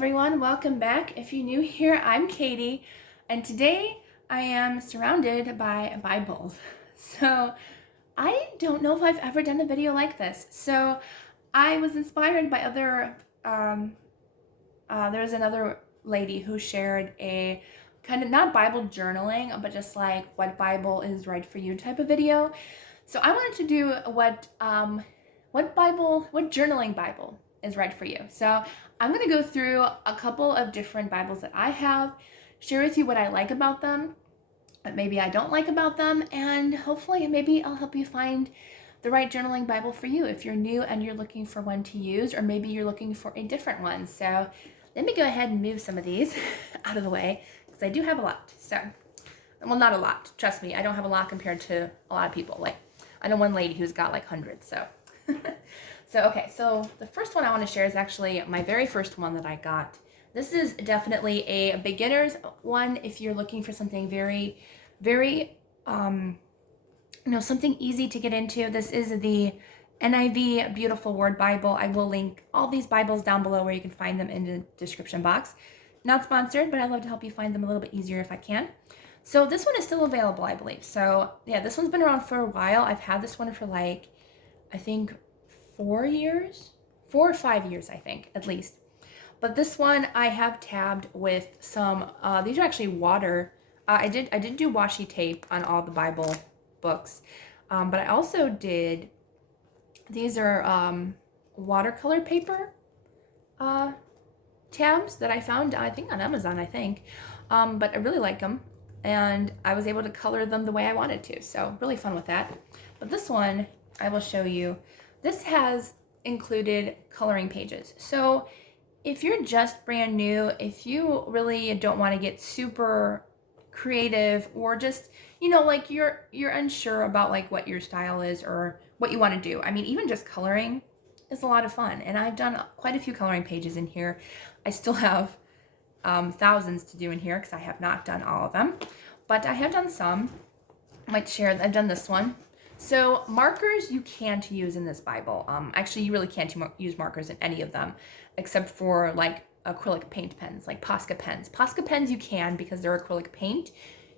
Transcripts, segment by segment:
everyone, welcome back. If you're new here, I'm Katie, and today I am surrounded by Bibles. So I don't know if I've ever done a video like this. So I was inspired by there's another lady who shared a kind of not Bible journaling, but just like what Bible is right for you type of video. So I wanted to do what journaling Bible is right for you. So I'm going to go through a couple of different Bibles that I have, share with you what I like about them, what maybe I don't like about them, and hopefully maybe I'll help you find the right journaling Bible for you if you're new and you're looking for one to use, or maybe you're looking for a different one. So let me go ahead and move some of these out of the way because I do have a lot. So, well, not a lot. Trust me, I don't have a lot compared to a lot of people. Like, I know one lady who's got like hundreds, so. So the first one I want to share is actually my very first one that I got. This is definitely a beginner's one if you're looking for something very, very, something easy to get into. This is the NIV Beautiful Word Bible. I will link all these Bibles down below where you can find them in the description box. Not sponsored, but I'd love to help you find them a little bit easier if I can. So this one is still available, I believe. So yeah, this one's been around for a while. I've had this one for like, I think 4 or 5 years, I think, at least. But this one I have tabbed with some, these are actually water. I did do washi tape on all the Bible books. But I also did, these are watercolor paper tabs that I found, I think on Amazon, but I really like them. And I was able to color them the way I wanted to. So really fun with that. But this one, I will show you. This has included coloring pages. So if you're just brand new, if you really don't want to get super creative, or just, like you're unsure about like what your style is or what you want to do. I mean, even just coloring is a lot of fun. And I've done quite a few coloring pages in here. I still have thousands to do in here because I have not done all of them, but I have done some. I might share, I've done this one. So markers you can't use in this Bible. Actually, you really can't use markers in any of them, except for like acrylic paint pens, like Posca pens. Posca pens you can because they're acrylic paint.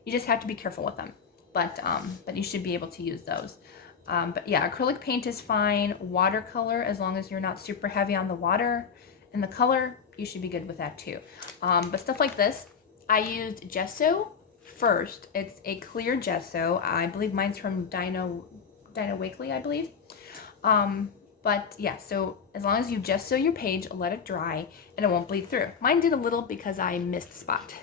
You just have to be careful with them. But you should be able to use those. But yeah, acrylic paint is fine. Watercolor, as long as you're not super heavy on the water and the color, you should be good with that too. But stuff like this, I used gesso first. It's a clear gesso. I believe mine's from Dino Wakely, I believe. But yeah, so as long as you gesso your page, let it dry, and it won't bleed through. Mine did a little because I missed a spot,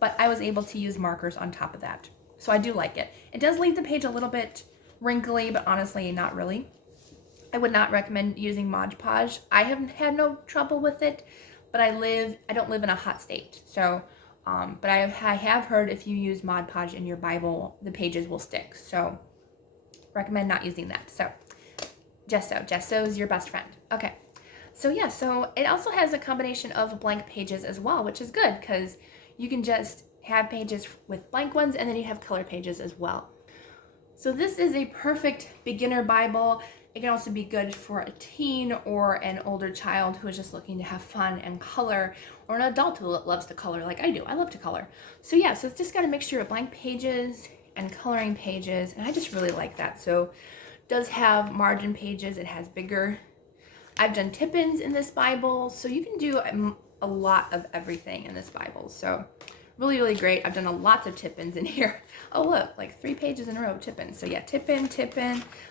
but I was able to use markers on top of that. So I do like it. It does leave the page a little bit wrinkly, but honestly, not really. I would not recommend using Mod Podge. I have had no trouble with it, but I don't live in a hot state. So, but I have heard if you use Mod Podge in your Bible, the pages will stick. So recommend not using that. So gesso is your best friend. Okay. So yeah, so it also has a combination of blank pages as well, which is good because you can just have pages with blank ones and then you have color pages as well. So this is a perfect beginner Bible. It can also be good for a teen or an older child who is just looking to have fun and color, or an adult who loves to color like I do. I love to color. So yeah, so it's just got a mixture of blank pages and coloring pages, and I just really like that. So it does have margin pages. It has bigger. I've done tip-ins in this Bible, so you can do a lot of everything in this Bible. So really, really great. I've done lots of tip-ins in here. Oh, look, like 3 pages in a row, tip-in. So yeah, tip-in.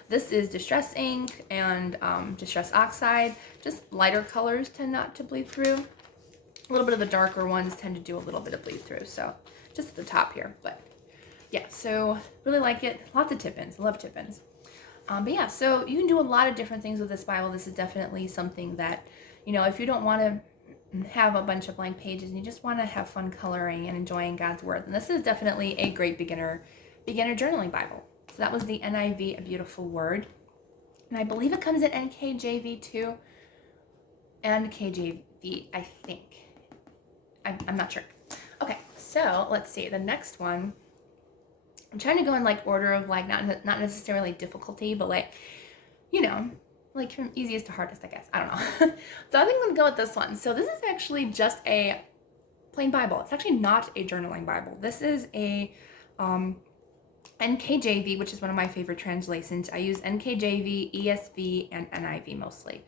This is distress ink and distress oxide. Just lighter colors tend not to bleed through. A little bit of the darker ones tend to do a little bit of bleed through. So just at the top here, but yeah, so really like it. Lots of tip-ins. Love tip-ins. But yeah, so you can do a lot of different things with this Bible. This is definitely something that, if you don't want to have a bunch of blank pages and you just want to have fun coloring and enjoying God's Word, and this is definitely a great beginner journaling Bible. So that was the NIV, A Beautiful Word. And I believe it comes in NKJV too, and KJV, I think. I'm not sure. Okay, so let's see. The next one, I'm trying to go in like order of like not necessarily difficulty, but like, like from easiest to hardest, I guess. I don't know. So I think I'm gonna go with this one. So this is actually just a plain Bible. It's actually not a journaling Bible. This is a NKJV, which is one of my favorite translations. I use NKJV, ESV, and NIV mostly.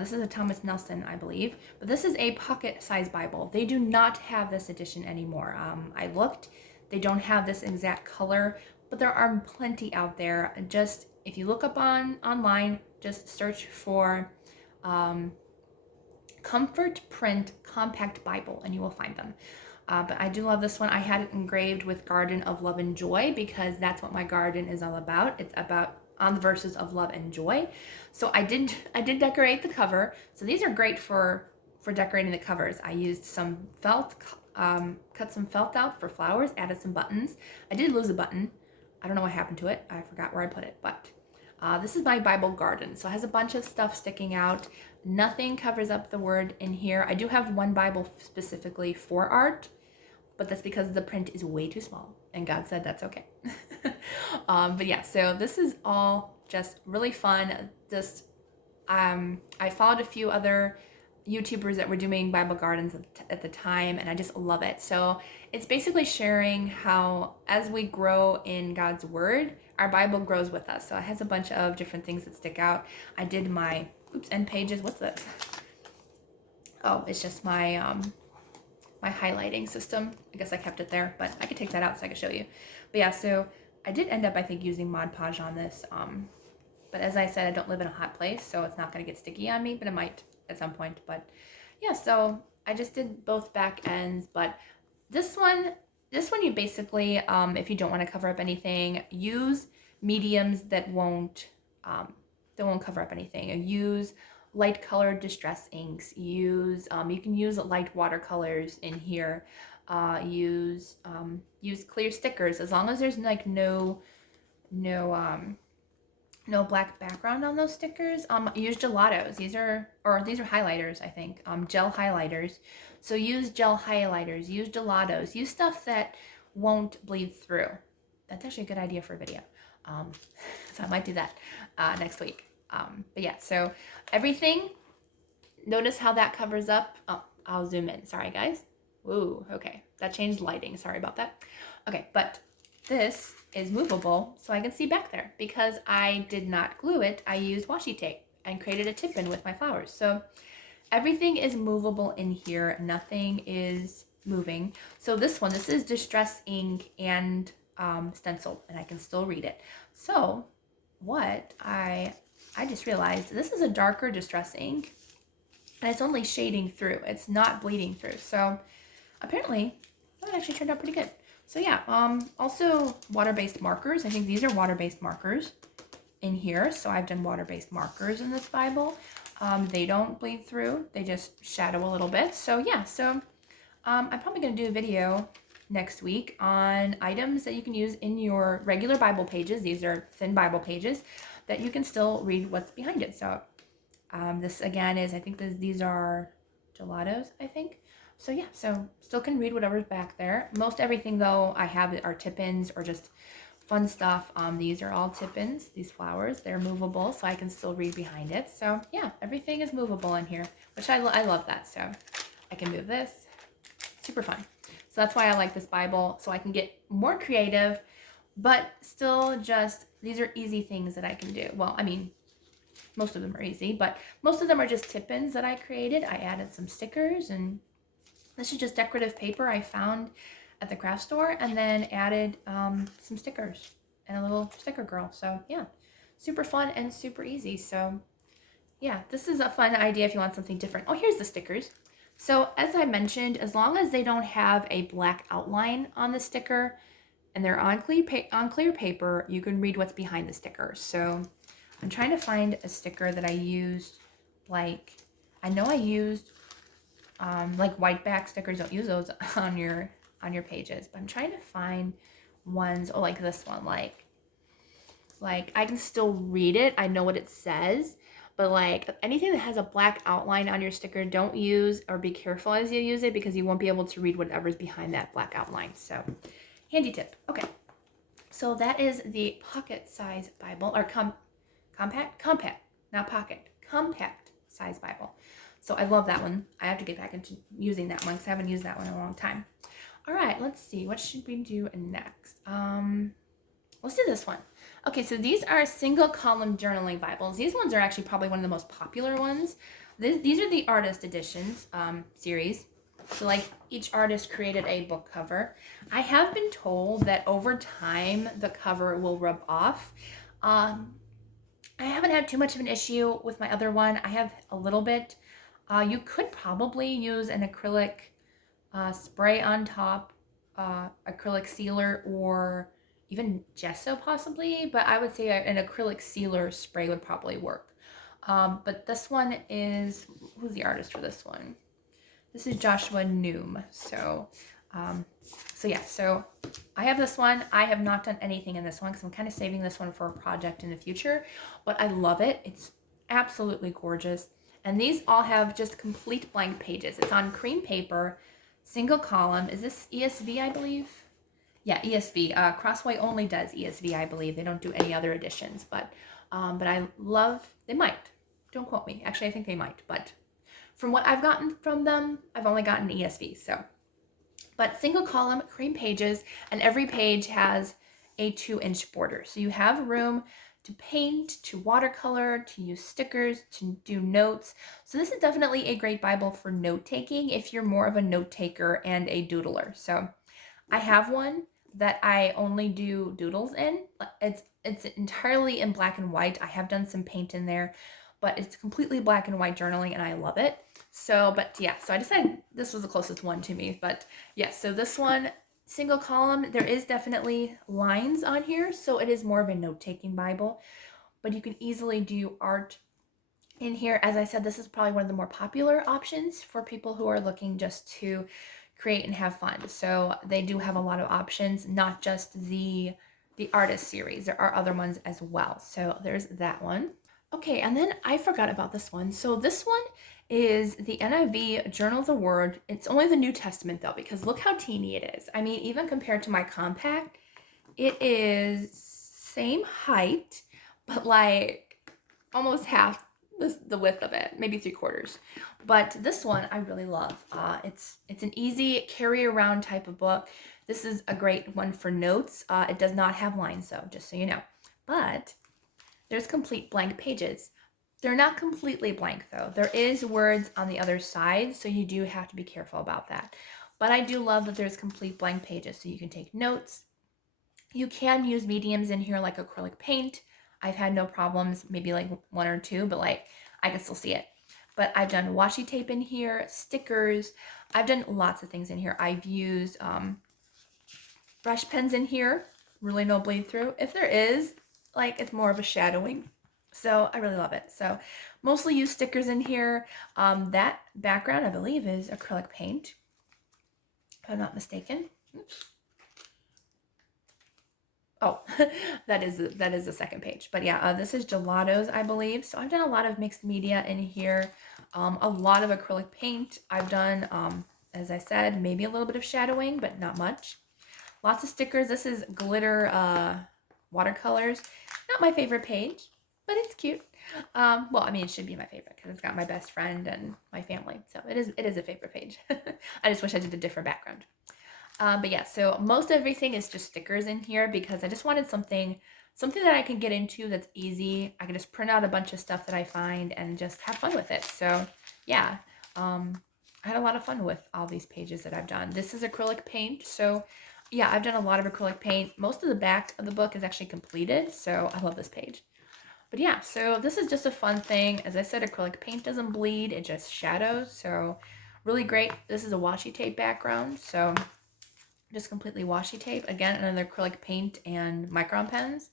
This is a Thomas Nelson, I believe, but this is a pocket-sized Bible. They do not have this edition anymore. I looked, they don't have this exact color, but there are plenty out there. Just if you look up online, just search for Comfort Print Compact Bible, and you will find them. But I do love this one. I had it engraved with Garden of Love and Joy because that's what my garden is all about. It's about on the verses of love and joy. So I did decorate the cover. So these are great for decorating the covers. I used some felt, cut some felt out for flowers, added some buttons. I did lose a button. I don't know what happened to it. I forgot where I put it, but this is my Bible garden. So it has a bunch of stuff sticking out. Nothing covers up the word in here. I do have one Bible specifically for art, but that's because the print is way too small, and God said that's okay. But yeah, so this is all just really fun. Just I followed a few other YouTubers that were doing Bible gardens at the time, and I just love it. So it's basically sharing how as we grow in God's Word, our Bible grows with us. So it has a bunch of different things that stick out. I did my end pages. What's this? Oh, it's just my my highlighting system. I guess I kept it there, but I could take that out so I could show you. But yeah, so I did end up, I think, using Mod Podge on this. But as I said, I don't live in a hot place, so it's not going to get sticky on me, but it might at some point. But yeah, so I just did both back ends. But this one you basically, if you don't want to cover up anything, use mediums that won't cover up anything. Use light colored distress inks. Use you can use light watercolors in here. Use clear stickers, as long as there's like no black background on those stickers. Use gelatos. These are highlighters, I think. Gel highlighters. So use gel highlighters. Use gelatos. Use stuff that won't bleed through. That's actually a good idea for a video. So I might do that next week. But yeah, so everything, notice how that covers up. Oh, I'll zoom in. Sorry, guys. Ooh, okay. That changed lighting. Sorry about that. Okay, but this is movable, so I can see back there. Because I did not glue it, I used washi tape and created a tip-in with my flowers. So everything is movable in here. Nothing is moving. So this is distress ink and stencil, and I can still read it. So what I just realized, this is a darker distress ink, and it's only shading through. It's not bleeding through. So apparently that actually turned out pretty good. So yeah, also water-based markers. I think these are water-based markers in here. So I've done water-based markers in this Bible. They don't bleed through. They just shadow a little bit. So yeah, so I'm probably going to do a video next week on items that you can use in your regular Bible pages. These are thin Bible pages that you can still read what's behind it. So this again is, I think these are gelatos, I think. So yeah, so still can read whatever's back there. Most everything though I have are tip-ins or just fun stuff. These are all tip-ins, these flowers. They're movable, so I can still read behind it. So yeah, everything is movable in here, which I love that. So I can move this. Super fun. So that's why I like this Bible, so I can get more creative, but still just, these are easy things that I can do. Well, I mean, most of them are easy, but most of them are just tip-ins that I created. I added some stickers, and this is just decorative paper I found at the craft store, and then added some stickers and a little sticker girl. So yeah, super fun and super easy. So yeah, this is a fun idea if you want something different. Oh, here's the stickers. So as I mentioned, as long as they don't have a black outline on the sticker and they're on clear paper, you can read what's behind the sticker. So I'm trying to find a sticker that I used, like, I know I used like white back stickers. Don't use those on your pages, but I'm trying to find ones, oh, like this one, like I can still read it. I know what it says. But like anything that has a black outline on your sticker, don't use, or be careful as you use it, because you won't be able to read whatever's behind that black outline. So handy tip. Okay. So that is the pocket size Bible, or compact not pocket, compact size Bible. So I love that one. I have to get back into using that one because I haven't used that one in a long time. All right, let's see. What should we do next? Let's do this one. Okay, so these are single column journaling Bibles. These ones are actually probably one of the most popular ones. These are the artist editions series. So like each artist created a book cover. I have been told that over time the cover will rub off. I haven't had too much of an issue with my other one. I have a little bit. You could probably use an acrylic spray on top, acrylic sealer, or even gesso possibly, but I would say an acrylic sealer spray would probably work. But this one is, who's the artist for this one? This is Joshua Noom. So yeah, so I have this one. I have not done anything in this one because I'm kind of saving this one for a project in the future, but I love it. It's absolutely gorgeous. And these all have just complete blank pages. It's on cream paper, single column. Is this ESV, I believe? Yeah, ESV. Crossway only does ESV, I believe. They don't do any other editions, but I love, they might. Don't quote me. Actually, I think they might, but from what I've gotten from them, I've only gotten ESV, so. But single column, cream pages, and every page has a 2-inch border. So you have room to paint, to watercolor, to use stickers, to do notes. So this is definitely a great Bible for note taking if you're more of a note taker and a doodler. So I have one that I only do doodles in. It's entirely in black and white. I have done some paint in there, but it's completely black and white journaling and I love it. So, but yeah, so I decided this was the closest one to me, but yeah, so this one, single column, there is definitely lines on here, so it is more of a note-taking Bible, but you can easily do art in here. As I said, this is probably one of the more popular options for people who are looking just to create and have fun. So they do have a lot of options, not just the artist series. There are other ones as well. So there's that one. Okay, and then I forgot about this one. So this one is the NIV Journal of the Word. It's only the New Testament though, because look how teeny it is. I mean, even compared to my compact, it is same height, but like almost half the width of it, maybe 3/4. But this one I really love. It's an easy carry around type of book. This is a great one for notes. It does not have lines though, just so you know. But there's complete blank pages. They're not completely blank though. There is words on the other side, so you do have to be careful about that. But I do love that there's complete blank pages, so you can take notes. You can use mediums in here like acrylic paint. I've had no problems, maybe like 1 or 2, but like I can still see it. But I've done washi tape in here, stickers. I've done lots of things in here. I've used brush pens in here, really no bleed through. If there is, like it's more of a shadowing. So I really love it. So mostly use stickers in here. That background, I believe, is acrylic paint, if I'm not mistaken. Oops. Oh, that is the second page. But yeah, this is gelatos, I believe. So I've done a lot of mixed media in here. A lot of acrylic paint. I've done, as I said, maybe a little bit of shadowing, but not much. Lots of stickers. This is glitter watercolors. Not my favorite page, but it's cute. Well, I mean, it should be my favorite because it's got my best friend and my family. So it is a favorite page. I just wish I did a different background. But yeah, so most everything is just stickers in here because I just wanted something that I can get into that's easy. I can just print out a bunch of stuff that I find and just have fun with it. So yeah, I had a lot of fun with all these pages that I've done. This is acrylic paint. So yeah, I've done a lot of acrylic paint. Most of the back of the book is actually completed. So I love this page. But yeah, so this is just a fun thing. As I said, acrylic paint doesn't bleed. It just shadows. So really great. This is a washi tape background. So just completely washi tape. Again, another acrylic paint and micron pens.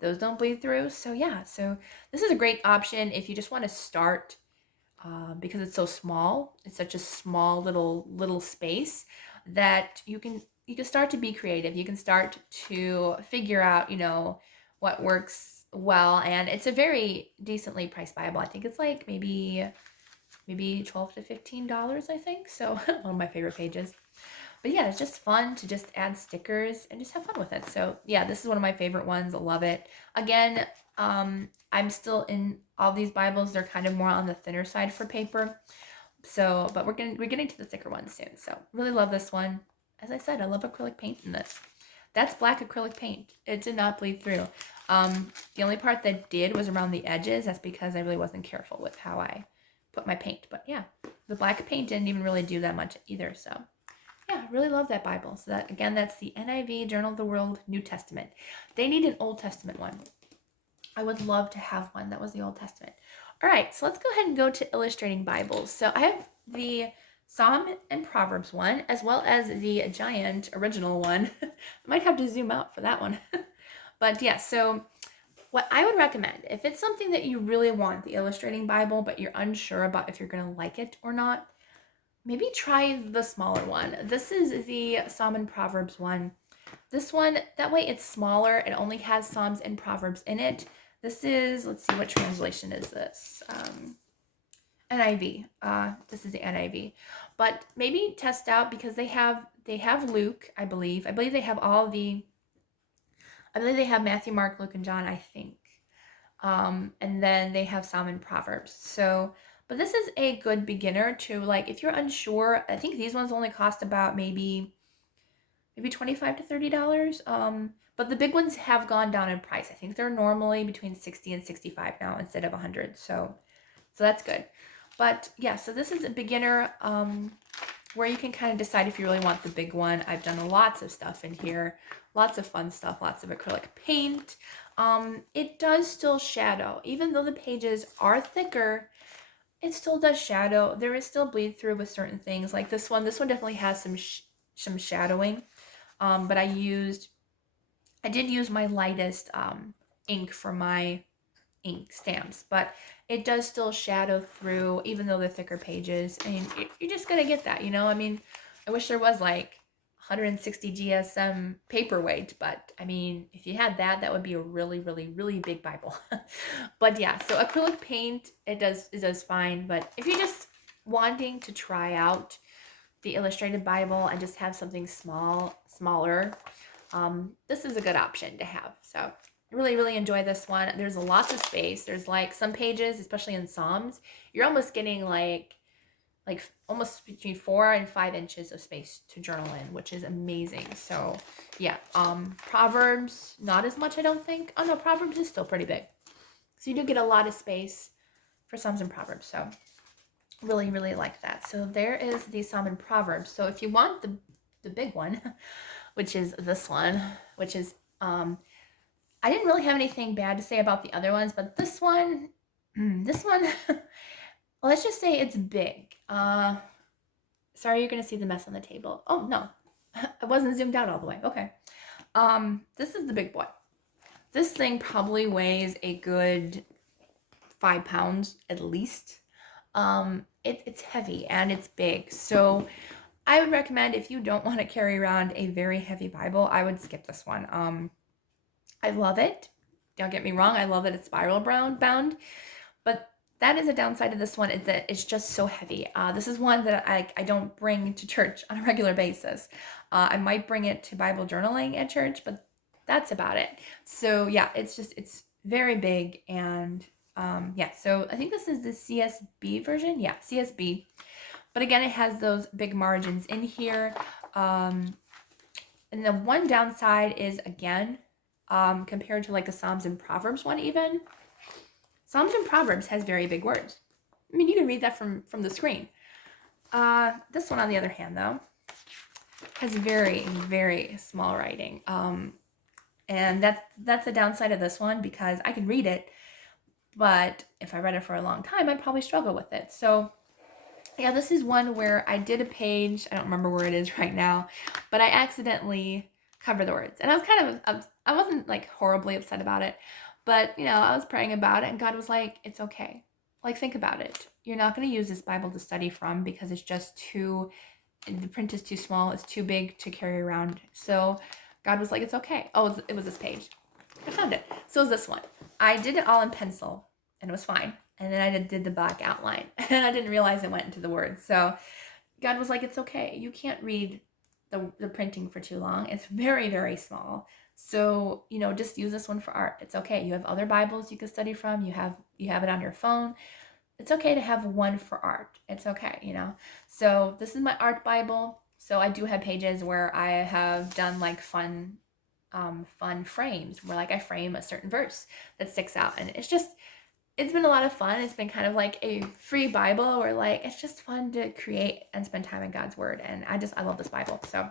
Those don't bleed through. So yeah, so this is a great option if you just want to start because it's so small. It's such a small little space that you can start to be creative. You can start to figure out, you know, what works well. And it's a very decently priced Bible. I think it's like maybe $12 to $15, I think. So one of my favorite pages. But yeah, it's just fun to just add stickers and just have fun with it. So yeah, this is one of my favorite ones. I love it. Again, I'm still in all these Bibles. They're kind of more on the thinner side for paper. So, but we're getting to the thicker ones soon. So really love this one. As I said, I love acrylic paint in this. That's black acrylic paint. It did not bleed through. The only part that did was around the edges. That's because I really wasn't careful with how I put my paint. But yeah, the black paint didn't even really do that much either. So yeah, really love that Bible. So that, again, that's the NIV, Journal of the World, New Testament. They need an Old Testament one. I would love to have one that was the Old Testament. All right, so let's go ahead and go to illustrating Bibles. So I have the Psalm and Proverbs one, as well as the giant original one. I might have to zoom out for that one. But yeah, so what I would recommend, if it's something that you really want, the illustrating Bible, but you're unsure about if you're going to like it or not, maybe try the smaller one. This is the Psalm and Proverbs one. This one, that way it's smaller. It only has Psalms and Proverbs in it. This is, let's see, what translation is this? NIV. This is the NIV. But maybe test out because they have Luke, I believe. I believe they have Matthew, Mark, Luke, and John, I think. And then they have Psalm and Proverbs. So, but this is a good beginner to, like, if you're unsure, I think these ones only cost about maybe $25 to $30. But the big ones have gone down in price. I think they're normally between $60 and $65 now instead of $100. So that's good. But yeah, so this is a beginner where you can kind of decide if you really want the big one. I've done lots of stuff in here, lots of fun stuff, lots of acrylic paint. It does still shadow, even though the pages are thicker. It still does shadow. There is still bleed through with certain things, like this one. This one definitely has some shadowing. But I did use my lightest ink for my ink stamps, but it does still shadow through, even though they're thicker pages. And you're just gonna get that, you know. I mean, I wish there was like 160 GSM paperweight, but I mean, if you had that, that would be a really, really, really big Bible. But yeah, so acrylic paint, it does fine. But if you're just wanting to try out the illustrated Bible and just have something smaller, this is a good option to have. So I really, really enjoy this one. There's lots of space. There's like some pages, especially in Psalms, you're almost getting like almost between 4 and 5 inches of space to journal in, which is amazing. So yeah, Proverbs, not as much, I don't think. Oh no, Proverbs is still pretty big. So you do get a lot of space for Psalms and Proverbs. So really, really like that. So there is the Psalm and Proverbs. So if you want the big one, which is this one, which is, I didn't really have anything bad to say about the other ones, but this one, let's just say it's big. Sorry, you're going to see the mess on the table. Oh, no, I wasn't zoomed out all the way. Okay. This is the big boy. This thing probably weighs a good 5 pounds at least. It's heavy and it's big. So I would recommend, if you don't want to carry around a very heavy Bible, I would skip this one. I love it. Don't get me wrong. I love that it's spiral bound, but that is a downside of this one, is that it's just so heavy. This is one that I don't bring to church on a regular basis. I might bring it to Bible journaling at church, but that's about it. So yeah, it's very big. And yeah, so I think this is the CSB version. Yeah, CSB. But again, it has those big margins in here. And the one downside is, again, compared to like the Psalms and Proverbs one even, Psalms and Proverbs has very big words. I mean, you can read that from the screen. This one, on the other hand, though, has very, very small writing. And that's the downside of this one, because I can read it, but if I read it for a long time, I'd probably struggle with it. So yeah, this is one where I did a page, I don't remember where it is right now, but I accidentally covered the words. And I was kind of, I wasn't like horribly upset about it, but you know, I was praying about it, and God was like, it's okay. Like, think about it. You're not going to use this Bible to study from because it's just the print is too small, it's too big to carry around. So God was like, it's okay. Oh, it was this page. I found it. So it was this one. I did it all in pencil, and it was fine. And then I did the black outline, and I didn't realize it went into the words. So God was like, it's okay. You can't read the printing for too long. It's very, very small. So, just use this one for art. It's okay. You have other Bibles you can study from. You have it on your phone. It's okay to have one for art. It's okay. So this is my art Bible. So I do have pages where I have done like fun frames where like I frame a certain verse that sticks out, and it's been a lot of fun. It's been kind of like a free Bible where like it's just fun to create and spend time in God's Word. And I love this Bible. So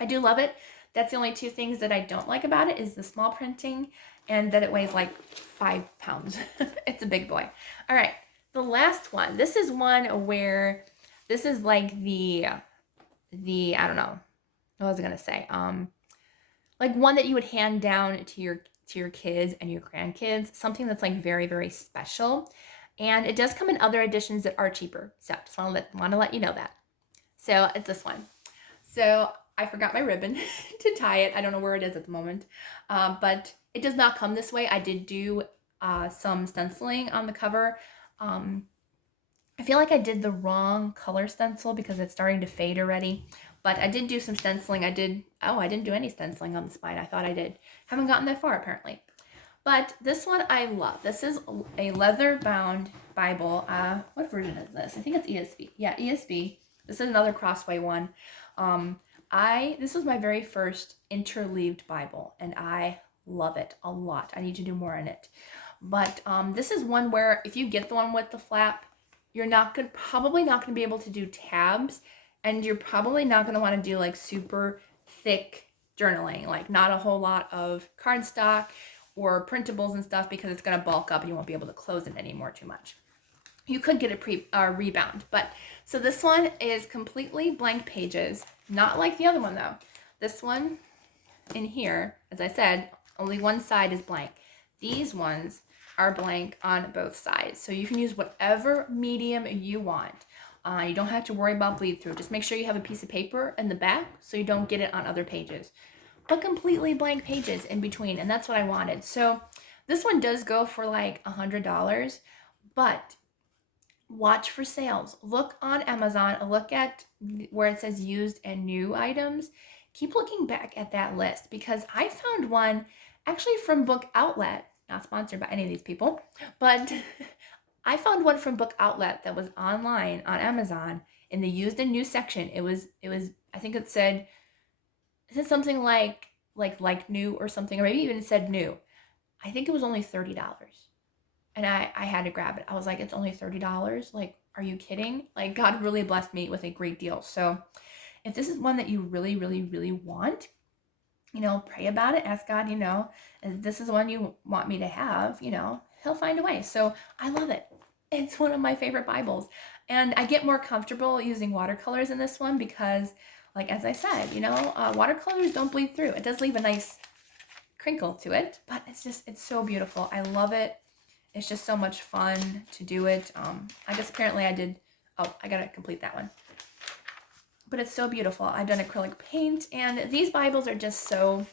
I do love it. That's the only two things that I don't like about it is the small printing and that it weighs like 5 pounds. It's a big boy. All right, the last one. This is one where this is like the I don't know, what was I gonna say? Like one that you would hand down to your kids and your grandkids, something that's like very, very special. And it does come in other editions that are cheaper. So just want to let you know that. So it's this one. So I forgot my ribbon to tie it. I don't know where it is at the moment. But it does not come this way. I did do some stenciling on the cover. I feel like I did the wrong color stencil because it's starting to fade already. But I did do some stenciling. I didn't do any stenciling on the spine. I thought I did. Haven't gotten that far apparently. But this one I love. This is a leather-bound Bible. What version is this? I think it's ESV. Yeah, ESV. This is another Crossway one. This was my very first Interleaved Bible, and I love it a lot. I need to do more in it. But this is one where if you get the one with the flap, you're probably not going to be able to do tabs. And you're probably not going to want to do like super thick journaling, like not a whole lot of cardstock or printables and stuff because it's going to bulk up and you won't be able to close it anymore too much. You could get a rebound. But so this one is completely blank pages, not like the other one though. This one in here, as I said, only one side is blank. These ones are blank on both sides. So you can use whatever medium you want. You don't have to worry about bleed through. Just make sure you have a piece of paper in the back so you don't get it on other pages. But completely blank pages in between, and that's what I wanted. So this one does go for like $100, but watch for sales. Look on Amazon, look at where it says used and new items. Keep looking back at that list because I found one actually from Book Outlet, not sponsored by any of these people, but I found one from Book Outlet that was online on Amazon in the used and new section. It was I think it said something like new or something, or maybe even it said new. I think it was only $30. And I had to grab it. I was like, it's only $30? Like, are you kidding? Like, God really blessed me with a great deal. So if this is one that you really, really, really want, pray about it. Ask God, if this is one you want me to have, He'll find a way. So I love it. It's one of my favorite Bibles. And I get more comfortable using watercolors in this one because, like, as I said, watercolors don't bleed through. It does leave a nice crinkle to it, but it's so beautiful. I love it. It's just so much fun to do it. I gotta complete that one. But it's so beautiful. I've done acrylic paint, and these Bibles are just so,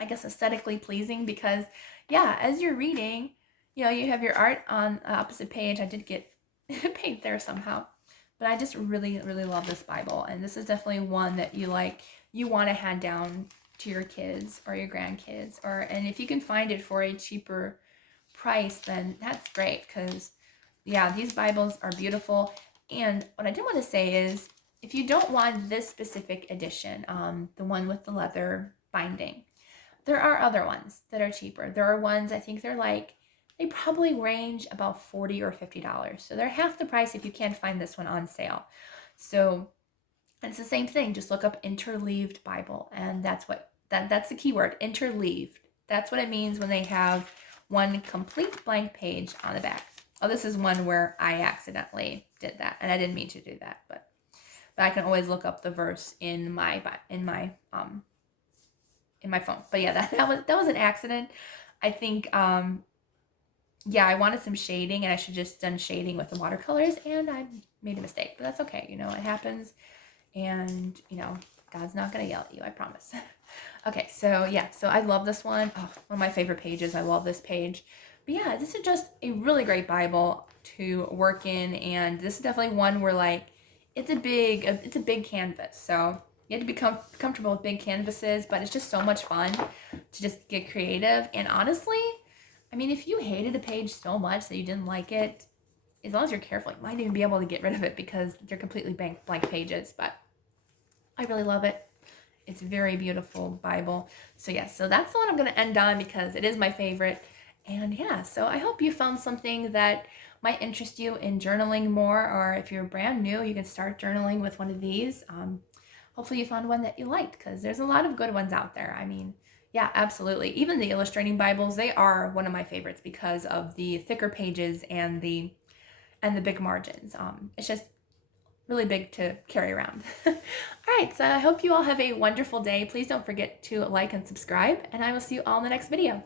I guess, aesthetically pleasing because, yeah, as you're reading, you have your art on the opposite page. I did get paint there somehow. But I just really, really love this Bible. And this is definitely one that you want to hand down to your kids or your grandkids. And if you can find it for a cheaper price, then that's great. Because, yeah, these Bibles are beautiful. And what I did want to say is, if you don't want this specific edition, the one with the leather binding, there are other ones that are cheaper. There are ones, I think they probably range about $40 or $50. So they're half the price if you can't find this one on sale. So it's the same thing. Just look up Interleaved Bible, and that's the key word, interleaved. That's what it means when they have one complete blank page on the back. Oh, this is one where I accidentally did that, and I didn't mean to do that, but I can always look up the verse in my phone. But yeah, that was an accident. I think I wanted some shading, and I should just done shading with the watercolors, and I made a mistake. But that's okay. It happens, and God's not gonna yell at you. I promise. Okay, so yeah, so I love this one. Oh, one of my favorite pages. I love this page. But yeah, this is just a really great Bible to work in, and this is definitely one where it's a big canvas. So You have to be comfortable with big canvases, but it's just so much fun to just get creative. And honestly, I mean, if you hated a page so much that you didn't like it, as long as you're careful, you might even be able to get rid of it because they're completely blank pages. But I really love it. It's a very beautiful Bible. So yeah, so that's the one I'm going to end on because it is my favorite. And yeah, so I hope you found something that might interest you in journaling more, or if you're brand new, you can start journaling with one of these. Hopefully you found one that you liked, because there's a lot of good ones out there. I mean, yeah, absolutely. Even the illustrating Bibles, they are one of my favorites because of the thicker pages and the big margins. It's just really big to carry around. All right, so I hope you all have a wonderful day. Please don't forget to like and subscribe, and I will see you all in the next video.